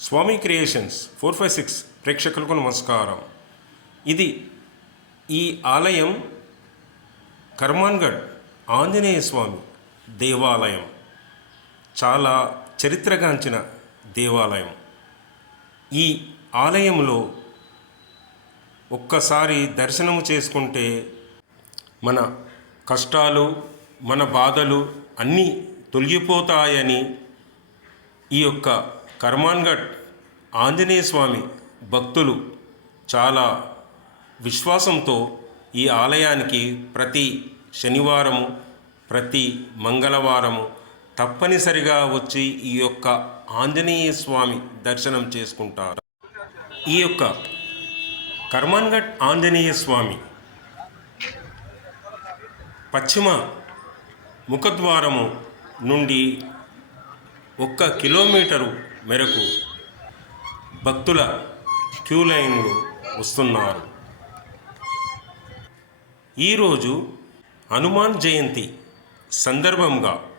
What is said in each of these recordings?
Swami creations four five six ప్రేక్షకులకు నమస్కారం. ఇది ఈ ఆలయం కర్మాన్గఢ్ ఆంజనేయ స్వామి దేవాలయం. చాలా చరిత్రగాంచిన దేవాలయం. ఈ ఆలయంలో ఒక్కసారి దర్శనము చేసుకుంటే మన కష్టాలు మన బాధలు అన్నీ తొలగిపోతాయని ఈ యొక్క కర్మాన్ఘట్ ఆంజనేయ స్వామి భక్తులు చాలా విశ్వాసంతో ఈ ఆలయానికి ప్రతి శనివారము ప్రతి మంగళవారము తప్పనిసరిగా వచ్చి ఈ యొక్క ఆంజనేయ స్వామి దర్శనం చేసుకుంటారు. ఈ యొక్క కర్మాన్ఘట్ ఆంజనేయ స్వామి పశ్చిమ ముఖద్వారము నుండి ఒక్క కిలోమీటరు మేరకు భక్తుల క్యూ లైన్లు వస్తున్నారు. ఈరోజు హనుమాన్ జయంతి సందర్భంగా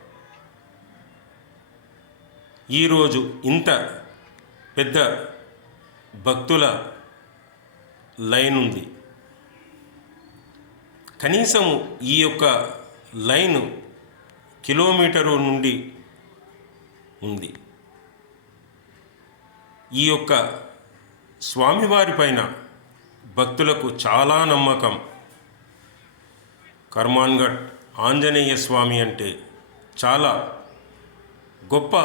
ఈరోజు ఇంత పెద్ద భక్తుల లైన్ ఉంది. కనీసం ఈ యొక్క లైను కిలోమీటరు నుండి ఉంది. ఈ యొక్క స్వామివారి పైన భక్తులకు చాలా నమ్మకం. కర్మాన్ఘట్ ఆంజనేయ స్వామి అంటే చాలా గొప్ప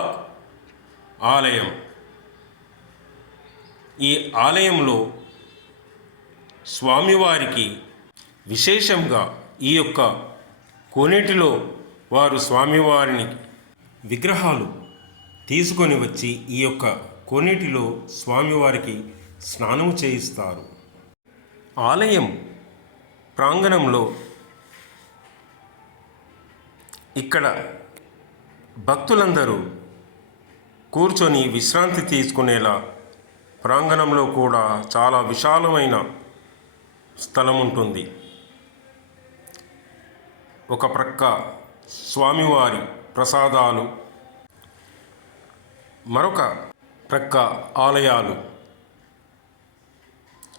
ఆలయం. ఈ ఆలయంలో స్వామివారికి విశేషంగా ఈ యొక్క కొనేటిలో వారు స్వామివారిని విగ్రహాలు తీసుకొని వచ్చి ఈ యొక్క కొన్నిటిలో స్వామివారికి స్నానం చేయిస్తారు. ఆలయం ప్రాంగణంలో ఇక్కడ భక్తులందరూ కూర్చొని విశ్రాంతి తీసుకునేలా ప్రాంగణంలో కూడా చాలా విశాలమైన స్థలం ఉంటుంది. ఒక ప్రక్క స్వామివారి ప్రసాదాలు మరొక ప్రక్క ఆలయాలు.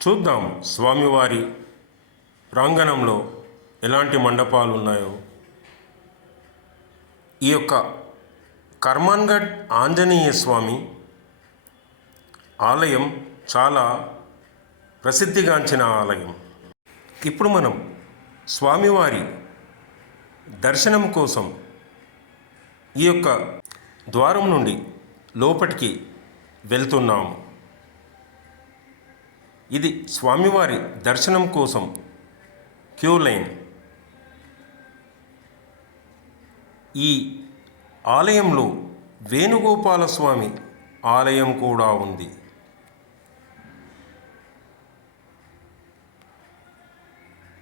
చూద్దాం స్వామివారి ప్రాంగణంలో ఎలాంటి మండపాలు ఉన్నాయో. ఈ యొక్క కర్మాన్ఘట్ ఆంజనేయ స్వామి ఆలయం చాలా ప్రసిద్ధిగాంచిన ఆలయం. ఇప్పుడు మనం స్వామివారి దర్శనం కోసం ఈ యొక్క ద్వారం నుండి లోపటికి వెళ్తున్నాము. ఇది స్వామివారి దర్శనం కోసం క్యూ లైన్. ఈ ఆలయంలో వేణుగోపాలస్వామి ఆలయం కూడా ఉంది.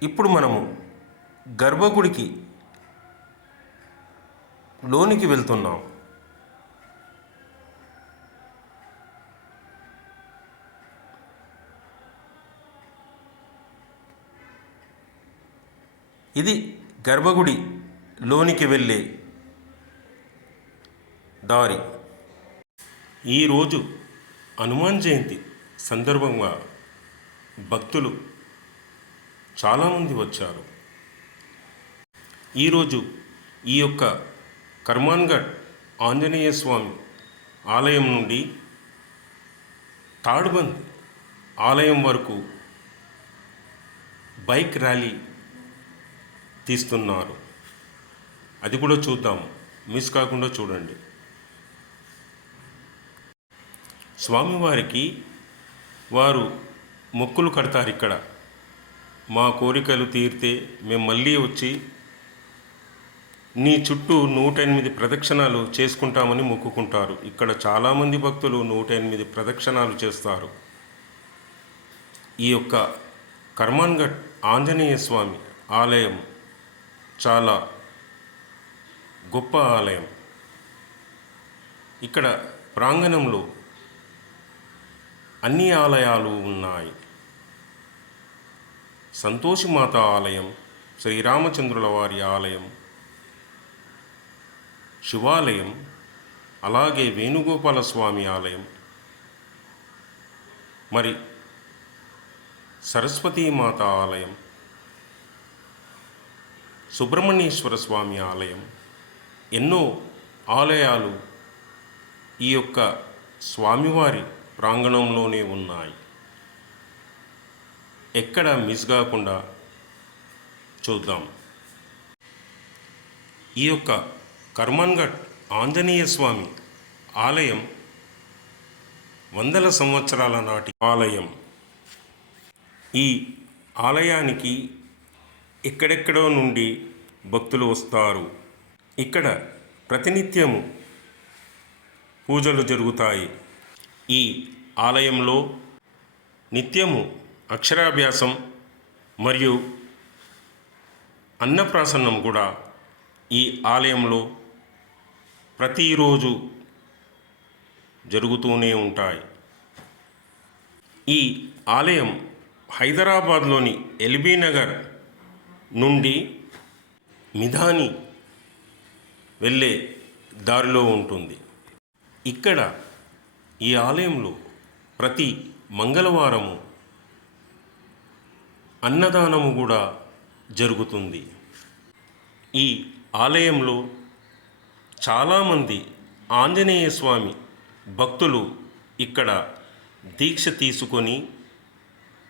ఇప్పుడు మనము గర్భగుడికి లోనికి వెళ్తున్నాం. ఇది గర్భగుడి లోనికి వెళ్ళే దారి. ఈరోజు హనుమాన్ జయంతి సందర్భంగా భక్తులు చాలామంది వచ్చారు. ఈరోజు ఈ యొక్క కర్మాన్ఘట్ ఆంజనేయ స్వామి ఆలయం నుండి తాడ్బంద్ ఆలయం వరకు బైక్ ర్యాలీ తీస్తున్నారు. అది కూడా చూద్దాం. మిస్ కాకుండా చూడండి. స్వామివారికి వారు మొక్కులు కడతారు ఇక్కడ. మా కోరికలు తీరితే మేము మళ్ళీ వచ్చి నీ చుట్టూ నూట ఎనిమిది ప్రదక్షిణాలు చేసుకుంటామని మొక్కుకుంటారు. ఇక్కడ చాలామంది భక్తులు నూట ఎనిమిది ప్రదక్షిణాలు చేస్తారు. ఈ యొక్క కర్మాన్ఘట్ ఆంజనేయ స్వామి ఆలయం చాలా గొప్ప ఆలయం. ఇక్కడ ప్రాంగణంలో అన్ని ఆలయాలు ఉన్నాయి. సంతోషిమాత ఆలయం శ్రీరామచంద్రుల వారి ఆలయం శివాలయం అలాగే వేణుగోపాల స్వామి ఆలయం. మరి సరస్వతీమాత ఆలయం సుబ్రహ్మణ్యేశ్వర స్వామి ఆలయం ఎన్నో ఆలయాలు ఈ యొక్క స్వామివారి ప్రాంగణంలోనే ఉన్నాయి. ఎక్కడ మిస్ కాకుండా చూద్దాం. ఈ యొక్క కర్మన్ఘట్ ఆంజనేయ స్వామి ఆలయం వందల సంవత్సరాల నాటి ఆలయం. ఈ ఆలయానికి ఎక్కడెక్కడో నుండి భక్తులు వస్తారు. ఇక్కడ ప్రతినిత్యము పూజలు జరుగుతాయి. ఈ ఆలయంలో నిత్యము అక్షరాభ్యాసం మరియు అన్నప్రాసన్నం కూడా ఈ ఆలయంలో ప్రతిరోజు జరుగుతూనే ఉంటాయి. ఈ ఆలయం హైదరాబాద్లోని ఎల్బీ నగర్ నుండి మిధాని వెళ్ళే దారిలో ఉంటుంది. ఇక్కడ ఈ ఆలయంలో ప్రతి మంగళవారము అన్నదానము కూడా జరుగుతుంది. ఈ ఆలయంలో చాలామంది ఆంజనేయ స్వామి భక్తులు ఇక్కడ దీక్ష తీసుకొని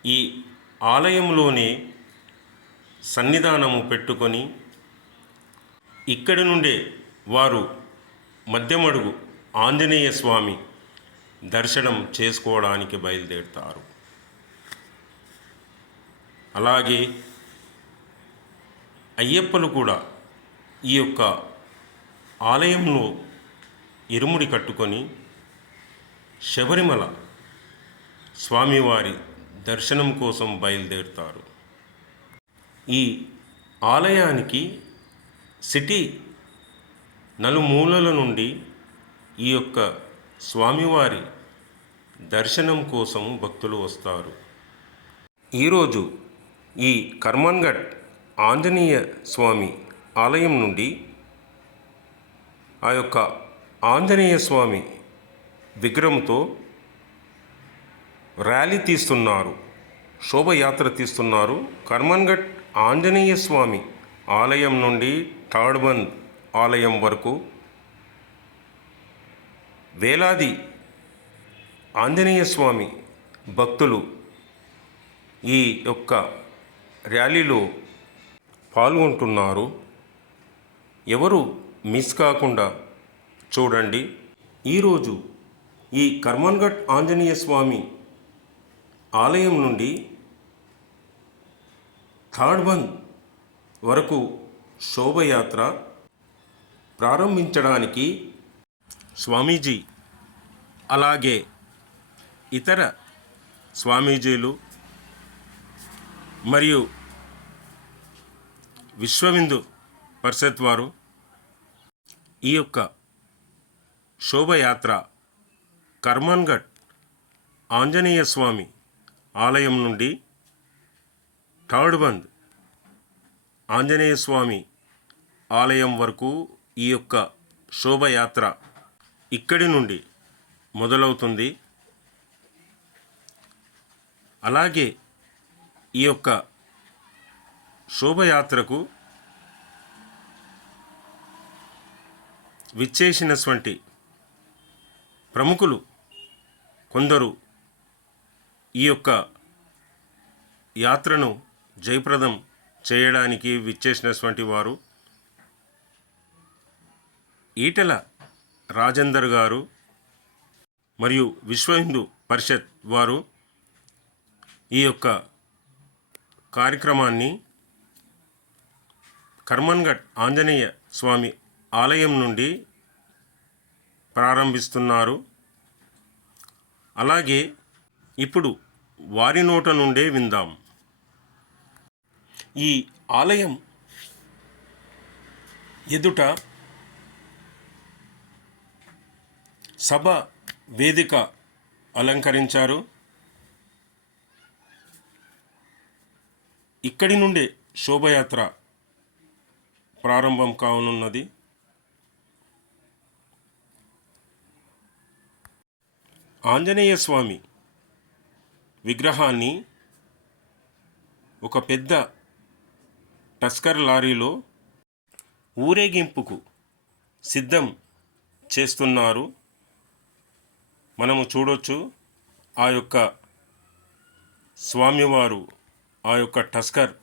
ఈ ఆలయంలోనే సన్నిధానము పెట్టుకొని ఇక్కడి నుండే వారు మధ్యమడుగు ఆంజనేయ స్వామి దర్శనం చేసుకోవడానికి బయలుదేరుతారు. అలాగే అయ్యప్పలు కూడా ఈ యొక్క ఆలయంలో ఇరుముడి కట్టుకొని శబరిమల స్వామివారి దర్శనం కోసం బయలుదేరుతారు. ఈ ఆలయానికి సిటీ నలుమూలల నుండి ఈ యొక్క స్వామివారి దర్శనం కోసం భక్తులు వస్తారు. ఈరోజు ఈ కర్మన్ఘట్ ఆంజనేయ స్వామి ఆలయం నుండి ఆ యొక్క ఆంజనేయ స్వామి విగ్రహంతో ర్యాలీ తీస్తున్నారు. శోభయాత్ర తీస్తున్నారు కర్మన్ఘట్ ఆంజనేయ స్వామి ఆలయం నుండి తాడ్బంద్ ఆలయం వరకు వేలాది ఆంజనేయ స్వామి భక్తులు ఈ యొక్క ర్యాలీలో పాల్గొంటున్నారు. ఎవరు మిస్ కాకుండా చూడండి. ఈరోజు ఈ కర్మన్ఘట్ ఆంజనేయ స్వామి ఆలయం నుండి థాడ్బంద్ వరకు శోభయాత్ర ప్రారంభించడానికి స్వామీజీ అలాగే ఇతర స్వామీజీలు మరియు విశ్వవిందు పరిషత్ వారు ఈ యొక్క శోభయాత్ర కర్మన్గఢ్ ఆంజనేయ స్వామి ఆలయం నుండి థర్డ్బంద్ ఆంజనేయ స్వామి ఆలయం వరకు ఈ యొక్క శోభయాత్ర ఇక్కడి నుండి మొదలవుతుంది. అలాగే ఈ యొక్క శోభయాత్రకు విచ్చేసినటువంటి ప్రముఖులు కొందరు ఈ యొక్క యాత్రను జయప్రదం చేయడానికి విచ్చేసినటువంటి వారు ఈటెల రాజేందర్ గారు మరియు విశ్వ హిందూ పరిషత్ వారు ఈ యొక్క కార్యక్రమాన్ని కర్మన్ఘట్ ఆంజనేయ స్వామి ఆలయం నుండి ప్రారంభిస్తున్నారు. అలాగే ఇప్పుడు వారి నోట నుండే విందాం. ఈ ఆలయం ఎదుట సభ వేదిక అలంకరించారు. ఇక్కడి నుండే శోభయాత్ర ప్రారంభం కానున్నది. ఆంజనేయ స్వామి విగ్రహాన్ని ఒక పెద్ద టస్కర్ లారీలో ఊరేగింపుకు సిద్ధం చేస్తున్నారు. మనము చూడొచ్చు ఆ యొక్క స్వామివారు ఆ యొక్క టస్కర్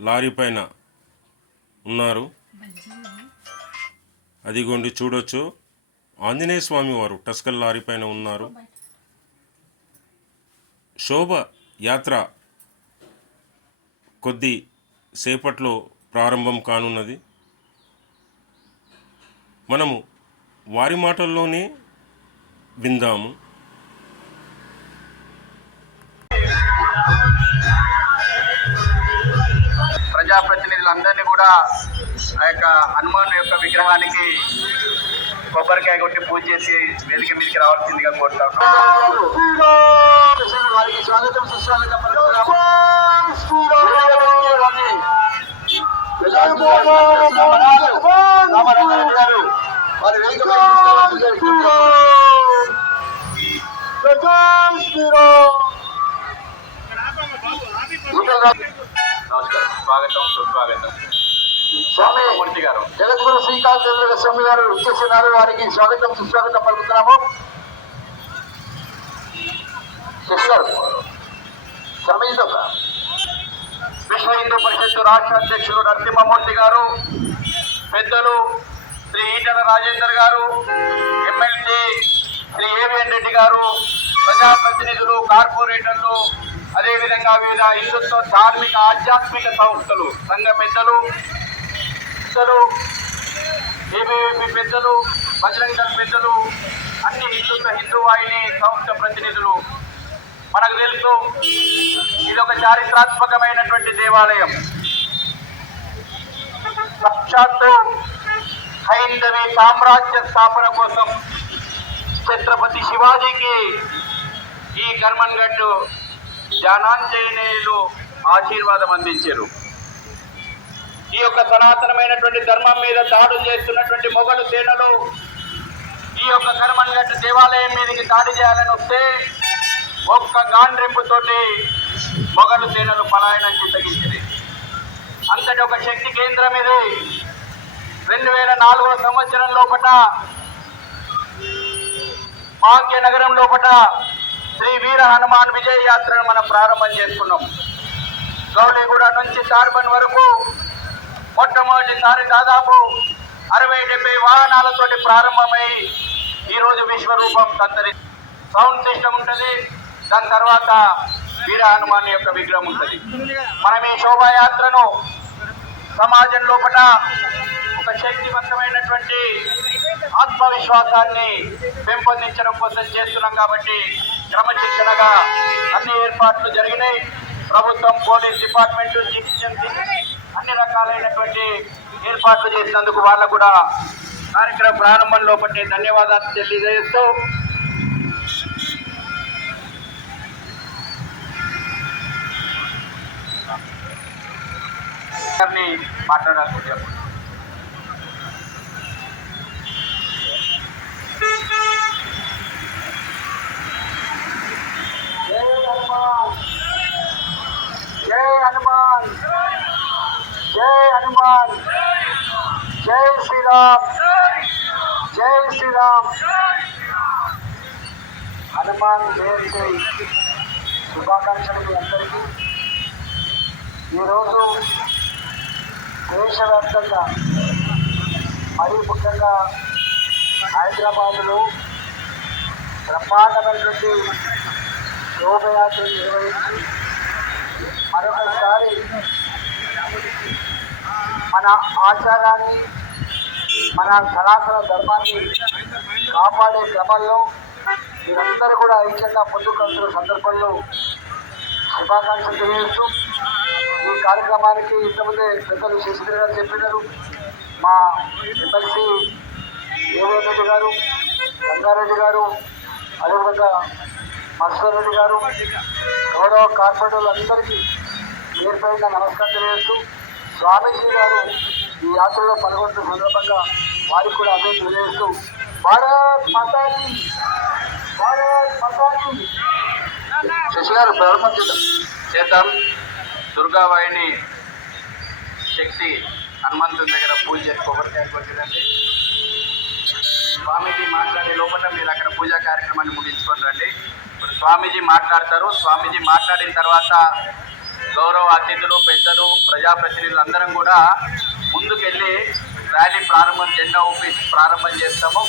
లారీ పైన ఉన్నారు. అదిగోండి చూడొచ్చు. ఆంజనేయ స్వామి వారు టస్కర్ లారీ పైన ఉన్నారు. శోభ యాత్ర కొద్ది సేపట్లో ప్రారంభం కానున్నది. మనము వారి మాటల్లోనే విందాము. ప్రజాప్రతినిధులందరినీ కూడా ఆ యొక్క హనుమాన్ యొక్క విగ్రహానికి కొబ్బరికాయ కొట్టి పూజ చేసి వేదిక మీదకి రావాల్సిందిగా కోరుతాం వారికి స్వాగతం సుస్వాగతం. స్వామి గారు జగద్గురు శ్రీకాంతేంద్ర స్వామి గారు వచ్చేసినారు వారికి స్వాగతం సుస్వాగతం పలుకుతున్నాము. శశి గారు సమీత విశ్వ హిందూ పరిషత్తు రాష్ట్ర అధ్యక్షులు నరసింహమూర్తి గారు పెద్దలు శ్రీ ఈటల రాజేందర్ గారు ఎమ్మెల్సీ శ్రీ ఏవిఎన్ రెడ్డి గారు ప్రజాప్రతినిధులు కార్పొరేటర్లు అదేవిధంగా వివిధ హిందుత్వ ధార్మిక ఆధ్యాత్మిక సంస్థలు సంఘ పెద్దలు పెద్దలు ఏబీవీపీ పెద్దలు బజరంగ పెద్దలు అన్ని హిందుత్వ హిందూ వాహిని సంస్థ ప్రతినిధులు మనకు తెలుసు ఇది ఒక చారిత్రాత్మకమైనటువంటి దేవాలయం. సాక్షాత్తు హైందవి సామ్రాజ్య స్థాపన కోసం ఛత్రపతి శివాజీకి ఈ కర్మన్ గట్టు జానాంజనేయులు ఆశీర్వాదం అందించారు. ఈ యొక్క సనాతనమైనటువంటి ధర్మం మీద దాడులు చేస్తున్నటువంటి మొఘలు సేనలు ఈ యొక్క కర్మన్ దేవాలయం మీదకి దాడి చేయాలని వస్తే ఒక్క గాండ్రింపుతోటి మొఘలు సేనలు పలాయనం చిత్తగించింది అంతటి ఒక శక్తి కేంద్రం ఇది. రెండు వేల నాలుగవ సంవత్సరం లోపట భాగ్యనగరం లోపట శ్రీ వీర హనుమాన్ విజయ యాత్రను మనం ప్రారంభం చేసుకున్నాం. గౌలీగూడ నుంచి తార్బన్ వరకు మొట్టమొదటిసారి దాదాపు అరవై డెబ్బై వాహనాలతోటి ప్రారంభమై ఈరోజు విశ్వరూపం సంతరి సౌండ్ సిస్టమ్ ఉంటుంది. దాని తర్వాత వీర హనుమాన్ యొక్క విగ్రహం ఉంటుంది. మనం ఈ శోభాయాత్రను సమాజం లోపల ఒక శక్తివంతమైనటువంటి ఆత్మవిశ్వాసాన్ని పెంపొందించడం కోసం చేస్తున్నాం కాబట్టి క్రమశిక్షణగా అన్ని ఏర్పాట్లు జరిగినాయి. ప్రభుత్వం పోలీస్ డిపార్ట్మెంట్ జిహెచ్ఎంసీ అన్ని రకాలైనటువంటి ఏర్పాట్లు చేసినందుకు వాళ్ళకు కూడా కార్యక్రమ ప్రారంభం లోపల ధన్యవాదాలు తెలియజేస్తూ గారిని మాట్లాడాల్సింది జై హనుమాన్! జై హనుమాన్! జై శ్రీరామ్! జై శ్రీరామ్! హనుమాన్ జయంతి శుభాకాంక్షలు అందరికీ. ఈరోజు దేశవ్యాప్తంగా మరీ ముఖ్యంగా హైదరాబాదులో బ్రహ్మాండమైనటువంటి శోభయాత్ర నిర్వహించి మరొకసారి మన ఆచారాన్ని మన సనాతన ధర్మాన్ని కాపాడే క్రమంలో మీరందరూ కూడా ఐక్యంగా ముందుకు సందర్భంలో శుభాకాంక్షలు తెలియజేస్తూ ఈ కార్యక్రమానికి ఇంతకుముందే పెద్దలు శశిధర్ గారు చెప్పినారు. మా ఎమ్మెల్సీ రెడ్డి గారు రంగారెడ్డి గారు అదేవిధంగా మత్స్వర్ రెడ్డి గారు గౌరవ కార్పొరేటర్లు అందరికీ పేరుపైన నమస్కారం తెలియజేస్తూ స్వామీజీ గారు ఈ యాత్రలో పాల్గొంటున్న సందర్భంగా వారికి కూడా అదే తెలియజేస్తూ భారత్ మాతాకి భారత్ మాతాకి శశి ప్రారంభించడం చేద్దాం. దుర్గావాయిని శక్తి హనుమంతుని దగ్గర పూజ చేసి స్వామీజీ మాట్లాడే లోపల మీరు అక్కడ పూజా కార్యక్రమాన్ని ముగించుకొని రండి. ఇప్పుడు స్వామీజీ మాట్లాడతారు. స్వామీజీ మాట్లాడిన తర్వాత గౌరవ అతిథులు పెద్దలు ప్రజాప్రతినిధులు అందరం కూడా ముందుకెళ్ళి ర్యాలీ ప్రారంభం జెండా ఊపి ప్రారంభం చేస్తాము.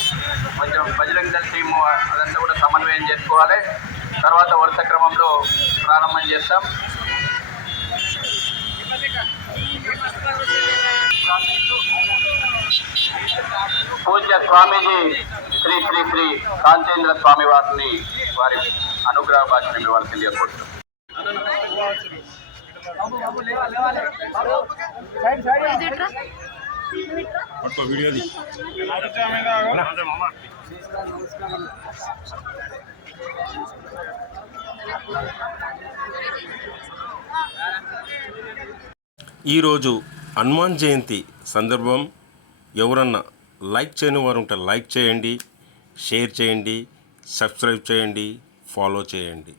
కొంచెం బజరంగ దళ టీము అదంతా కూడా సమన్వయం చేసుకోవాలి. తర్వాత వరుస క్రమంలో ప్రారంభం చేస్తాం. పూజ్య స్వామీజీ శ్రీ శ్రీ శ్రీ కాంతేంద్ర స్వామి వారిని వారి అనుగ్రహ భాషను ఇవ్వాల్సిందిగా కోరుతున్నాం పట్టుకో వీడియోది ఈరోజు హనుమాన్ జయంతి సందర్భం. ఎవరన్నా లైక్ చేయని వారు ఉంటే లైక్ చేయండి షేర్ చేయండి సబ్స్క్రైబ్ చేయండి ఫాలో చేయండి.